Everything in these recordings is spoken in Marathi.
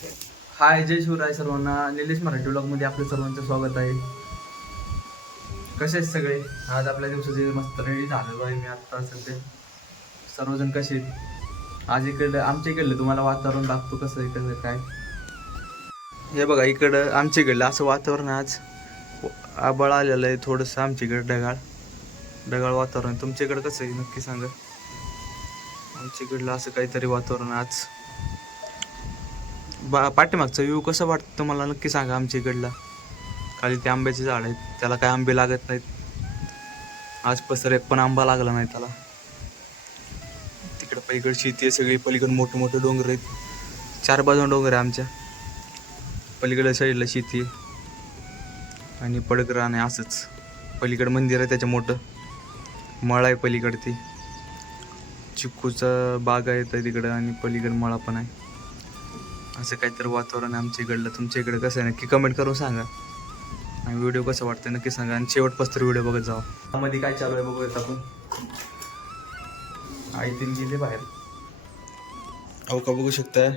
हाय, जय शिवराय सर्वांना. निलेश मराठी ब्लॉगमध्ये आपलं सर्वांचं स्वागत आहे. कसे आहेत सगळे? आज आपल्या दिवसाचे मस्त रेडी झालेलो आहे मी आत्ता सध्या. सर्वजण कसे आहेत? आज इकडं आमच्या इकडलं तुम्हाला वातावरण दाखवतो कसं आहे कसं काय. हे बघा इकडं आमच्या इकडलं असं वातावरण आज आबाळ आलेलं आहे थोडंसं. आमच्या इकडं ढगाळ वातावरण. तुमच्या इकडं कसं आहे नक्की सांगा. आमच्या इकडलं असं काहीतरी वातावरण आज. पाठीमागचा व्ह्यू कसं वाटतं तुम्हाला नक्की सांगा. आमच्या इकडला खाली ते आंब्याचे झाड आहेत, त्याला काय आंबे लागत नाहीत. आज पसर एक पण आंबा लागला नाही त्याला. तिकडं पलीकडे शेती आहे सगळी. पलीकडे मोठे मोठे डोंगर आहेत, 4 बाजून डोंगर आहे आमच्या. पलीकडल्या साईडला शेती आहे आणि पडक रान आहे असंच. पलीकडे मंदिर आहे त्याच्या मोठं. मळा आहे पलीकडे, ती चिक्कूचा बाग आहे तिकडं आणि पलीकडे मळा पण आहे. असं काहीतरी वातावरण आहे आमच्या इकडलं. तुमच्या इकडे कसं आहे नक्की कमेंट करून सांगा. आणि व्हिडिओ कसं वाटतं नक्की सांगा. आणि शेवटपासून व्हिडिओ बघत जावा. त्यामध्ये काय चालू आहे बघूयात आपण. आई तीन गेले बाहेर. अहो का बघू शकताय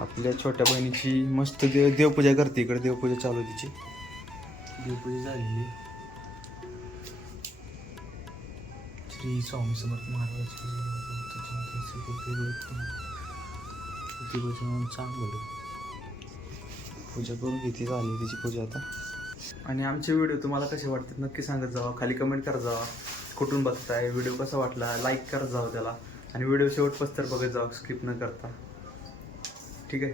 आपल्या छोट्या बहिणीची मस्त देवपूजा करते. इकडे देवपूजा चालू आहे तिची. देवपूजा झालेली. श्री स्वामी समर्थ महाराज चांगलं पूजा करून घेतली झाली तिची पूजा आता. आणि आमचे व्हिडिओ तुम्हाला कसे वाटतात नक्की सांगत जावा. खाली कमेंट करत जावा. कुठून बघताय व्हिडिओ, कसा वाटला लाईक करत जावा त्याला. आणि व्हिडिओ शेवटपासून बघत जावा स्किप न करता. ठीक आहे.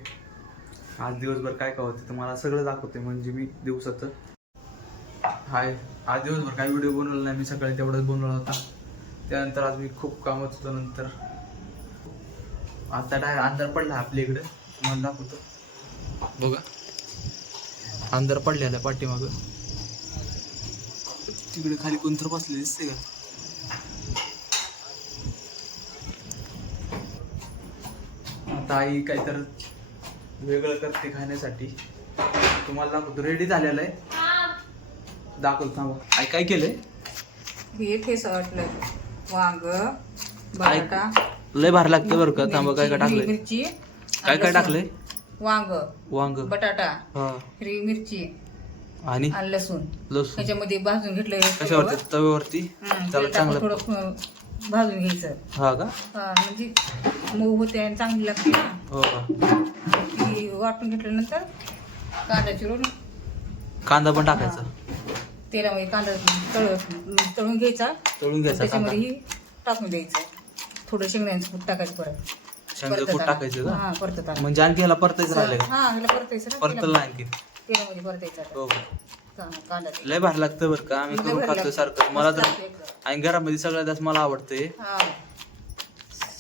आज दिवसभर काय काय होते तुम्हाला सगळं दाखवते. म्हणजे मी दिवसाचं हाय. आज दिवसभर काय व्हिडिओ बनवला नाही मी. सकाळी तेवढंच बनवला होता. त्यानंतर आज मी खूप कामत होतो. नंतर आता काय अंधार पडला आपल्या इकडे. तुम्हाला दाखवतो बघा. अंधार पडलेला पाठीमागं. तिकडे खाली कोणतर बसले दिसते का? आता आई काहीतर वेगळं करते खाण्यासाठी. तुम्हाला दाखवतो. रेडी झालेलं आहे. दाखवतो थांबा. आई काय केलंय? हे ठेचा वाटलं. वांग, बटाटा, लय भारी लागतं बरं का. थांबा काय काय टाकलंय? मिरची, काय काय टाकलंय? वांग, बटाटा, हा हिरवी मिरची आणि आणि लसूण त्याच्यामध्ये भाजून घेतलं. कशावरती? तव्यावरती त्याला चांगलं थोडं भाजून घ्यायचं. हा का? म्हणजे मऊ होते आणि चांगली लागते ना. हो का? ती वाटून घेतल्यानंतर कांदा चिरून कांदा पण टाकायचा. तेलामध्ये कांदा तळून घ्यायचा. त्याच्यामध्ये ही टाकून द्यायचं. थोडं शेंगदाण्याचं कूट टाकायचं. परत शेंगदाण्याचं कूट टाकायचं का? हा परत. म्हणजे आणखी ह्याला परतायचं राहिलं का? हा ह्याला परतायचं. परतलं आणखी तेलामध्ये परतायचं. हो. कांदा लय भारी लागतं बरं का. आम्ही करून खातो सारखं. मला तर आणि घरामध्ये सगळ्यात जास्त मला आवडते.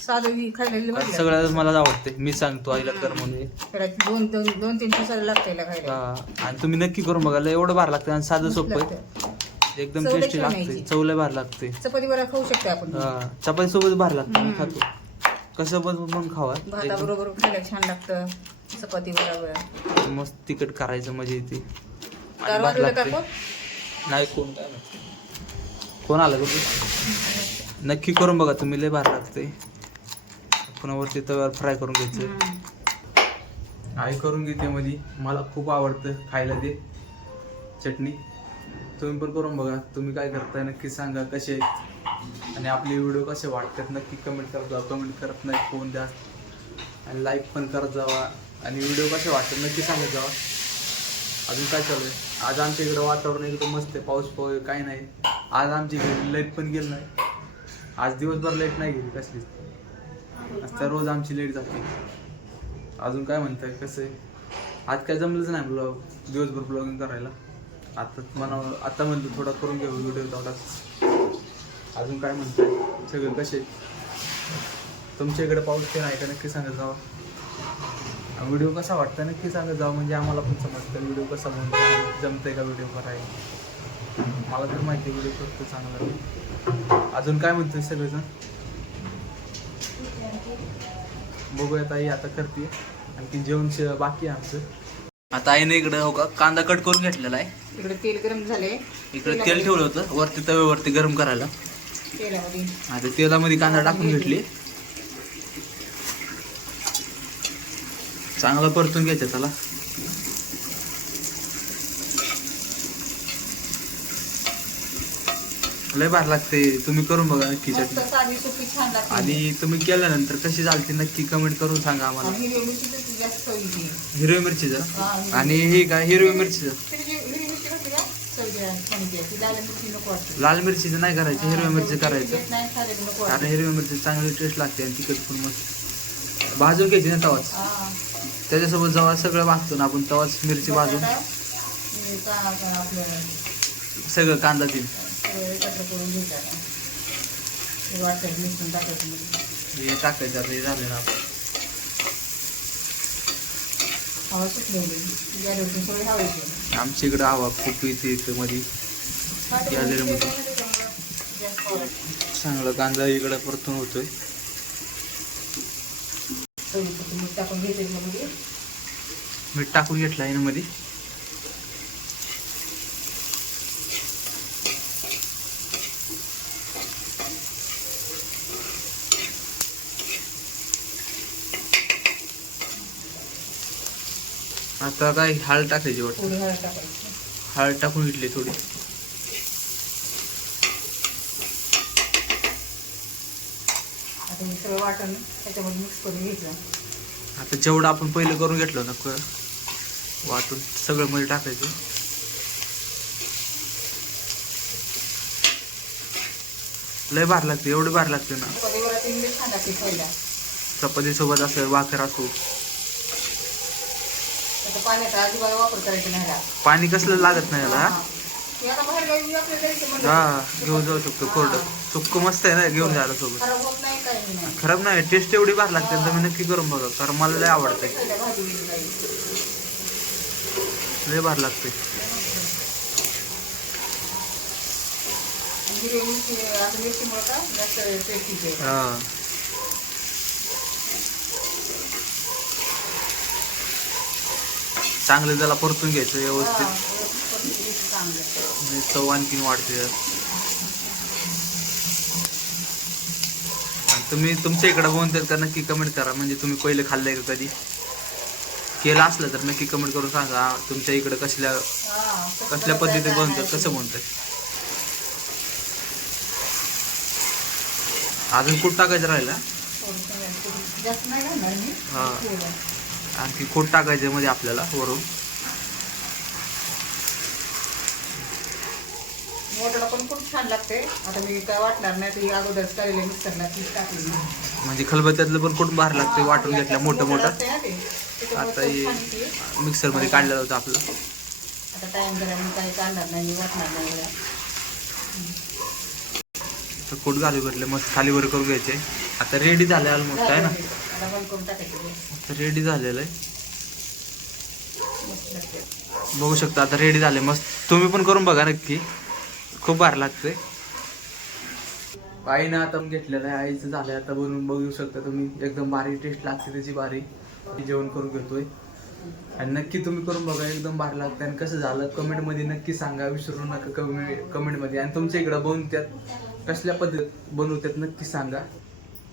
साधं खायला सगळ्यात मला आवडते. मी सांगतो आईला कर म्हणून. 2-3 दिवसाला लागते खायला. आणि तुम्ही नक्की करून बघा. लय एवढं भारी लागतं आणि साधं सोपं आहे. एकदम टेस्टी लागते. चव लय भारी लागते. चपाती बरोबर खाऊ शकते आपण. चपाती सोबत भारी लागतं. मी खातो. कसं पण मग खावा. भाताबरोबर खायला छान लागतं. चपाती बरोबर मस्त तिखट करायचं मजा येते. नाही कोण काय कोण आलं कुठे. नक्की करून बघा तुम्ही. लय भारी लागते. पुन्हा वरती तव्यावर फ्राय करून घ्यायचं. आई करून घेते मध्ये. मला खूप आवडतं खायला ते चटणी. तुम्ही पण करून बघा. तुम्ही काय करताय नक्की सांगा कसे. आणि आपले व्हिडिओ कसे वाटतात नक्की कमेंट करत जावा. कमेंट करत नाही फोन द्या. आणि लाईक पण करत जावा. आणि व्हिडिओ कसे वाटतात नक्की सांगत जावा. अजून काय चालू आहे? आज आमच्या इकडं वातावरण एकदम मस्त आहे. पाऊस काही नाही. आज आमच्या इकडे लाईट पण गेली नाही. आज दिवसभर लाईट नाही गेली कसलीच. आता रोज आमची लाईट जाते. अजून काय म्हणताय कसं आहे? आज काय जमलंच नाही दिवसभर ब्लॉगिंग करायला. आता म्हणतो थोडा करून घेऊ व्हिडिओ तेवढाच. अजून काय म्हणताय सगळं कसे? तुमच्या इकडे पाऊस ते नाही का नक्की सांगत जावा. व्हिडिओ कसा वाटतं नक्की सांगत जावा. म्हणजे आम्हाला पण समजतं व्हिडिओ कसा म्हणतो. जमतंय का व्हिडिओ करायला. मला तर माहिती आहे व्हिडिओ करतो चांगला. अजून काय म्हणतोय सगळेजण बघूयात. आई आता करते. आणखी जेवण बाकी आहे आमचं. आता आईने इकडे हो का कांदा कट करून घेतलेला आहे. इकडे तेल गरम झाले. इकडे तेल ठेवलं होतं वरती तव्यावरती गरम करायला. तेलामध्ये आता तेलामध्ये कांदा टाकून घेतली. चांगलं परतून घ्यायचं त्याला. लय भारी लागते, तुम्ही करून बघा नक्की मस्त चटणी. साधी सोपी छान लागते. आणि तुम्ही केल्यानंतर कशी झालती नक्की कमेंट करून सांगा आम्हाला. आणि हिरवी मिरचीची जास्त चव येते. हिरव्या मिरचीचं हा, हिरवी आणि हे काय हिरव्या मिरचीचं. मिरची. हिरवी मिरची घातली का चव येते. ती लाल मिरची नको वाटते. लाल मिरचीचं नाही करायची, हिरव्या मिरची करायचं. येत नाही खायला नको कारण वाटते. हिरव्या मिरची चांगली टेस्ट लागते आणि तिखट पण मस्त. भाजून घ्यायची ना तवाच. हा. त्याच्यासोबत जेव्हा सगळं भाजतो ना आपण तवाच मिरची भाजून बटाटा, हे आपलं सगळं कांदा तीन सगळं एकत्र करून घ्यायचं आता. हे वाटायचं मिसळून टाकायचं मध्ये. हे टाकायचं. आता हे झालं ना आपण. हवा सुटलेली गॅलरीतून सगळी हवा येते. आमच्या इकडं हवा खूप येते इथं मध्ये. गॅलरीमध्ये चांगलं कांदा इकडं परतून होतोय. मीठ टाकून घ्यायचं त्यामध्ये. मीठ टाकून घेतलं आहे ना मध्ये. आता काय हळद टाकायची वाटतं. थोडी हळद टाकायची. हळद टाकून घेतली थोडी. आता हे सगळं वाटण त्याच्यामध्ये मिक्स करून घ्यायचं. आता जेवढं आपण पहिलं करून घेतलं ना वाटून सगळं मध्ये टाकायचं. लय भारी लागते, एवढी भारी लागते ना. चपातीवर इंग्लिश छान लागते खायला. चपाती सोबत असं भाकर असो. त्याचा पाण्याचा अजिबात वापर करायचा नाही. पाणी कसलं लागत नाही याला. हा. हे आता बाहेर गावी आपल्याला जायचं म्हणलं हा घेऊन जाऊ शकतो कोरडं. सुक्क मस्त आहे ना घेऊन जायला सोबत. खराब होत नाही काही नाही. खराब नाही, टेस्ट एवढी भारी लागते ना, तुम्ही नक्की करून बघा कारण मला लय आवडतंय. खायला भाजी बिजी काही. लय भारी लागते. हिरवी मिरची आता मिरचीमुळे का जास्त टेस्टी आहे. हा चांगलं त्याला परतून घ्यायचं व्यवस्थित. चांगलं. म्हणजे चव आणखीन वाढते त्यात. आणि तुम्ही तुमच्या इकडे बनवतात का नक्की कमेंट करा. म्हणजे तुम्ही पहिले खाल्लंय का कधी केलं असलं तर नक्की कमेंट करून सांगा. तुमच्या इकडे कसल्या पद्धतीने बनवतात, कसं बनतात. अजून कुठ टाकायचं राहिला. जास्त नाही घालणार मी. हा आणखी खोट टाकायचं मध्ये आपल्याला वरून. मोठला पण खूप छान लागते. आता मी काय वाटणार नाही तर अगोदर करायला मिक्सरला पीठ टाकली. म्हणजे खलबत्त्यातलं पण खूप बाहेर लागते वाटून घेतल्या मोठं मोठं. आता हे मिक्सर मध्ये काढलेलं होतं आपलं. आता टाइम जरा मी काही काढणार नाही, मी वाटणार नाही. तर कोट घालू घेतले मस्त खालीवर करून घ्यायचे. आता रेडी झाले ऑलमोस्ट आहे ना. आता बंद करून टाकायचं. आता रेडी झालेलं आहे. मस्त लागते. बघू शकता आता रेडी झाले मस्त. तुम्ही पण करून बघा नक्की, खूप भारी लागते. आईनं आता घेतलेलं आहे, आईचं झालंय आता बनवून बघू शकता तुम्ही. एकदम भारी टेस्ट लागते त्याची, भारी जेवण करून घेतोय. आणि नक्की तुम्ही करून बघा, एकदम भारी लागतं. आणि कसं झालं कमेंटमध्ये नक्की सांगा, विसरू नका कमेंटमध्ये. आणि तुमच्या इकडं बनवतात कसल्या पद्धत बनवतात नक्की सांगा.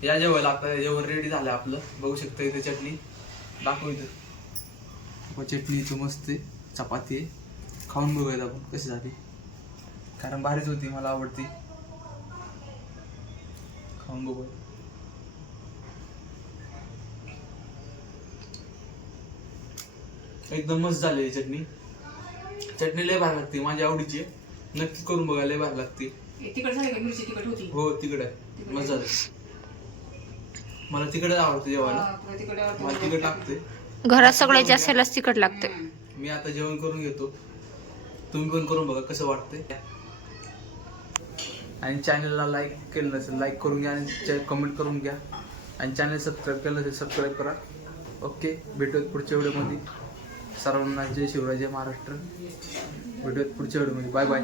या जेवायला आता जेवण रेडी झालं आपलं. बघू शकता इथे चटणी दाखव. इथं चटणी इथं मस्त आहे, चपाती आहे. खाऊन बघूयात आपण कशी झाली, कारण भारीच होती, मला आवडती. खाऊन बघूया. एकदम मस्त झाली चटणी. चटणी लय भारी लागते, माझ्या आवडीची. नक्की करून बघा, लय भारी लागते. तिखट झाली का? मिरची तिखट होती. हो तिखट आहे, मस्त झालं. मला तिखटच आवडते जेवायला. मला तिखट टाकते. घरात सगळ्यात जास्त तिखट लागते. मी आता जेवण करून घेतो, तुम्ही पण करून बघा कसं वाटतंय. आणि चॅनलला लाईक केलं नसेल लाईक करून घ्या, आणि कमेंट करून घ्या. आणि चॅनल सबस्क्राईब केलं नसेल सबस्क्राईब करा. ओके, भेटूयात पुढच्या व्हिडिओमध्ये. सर्वांना जय शिवराय, जय महाराष्ट्र. भेटूयात पुढच्या व्हिडिओमध्ये. Bye bye.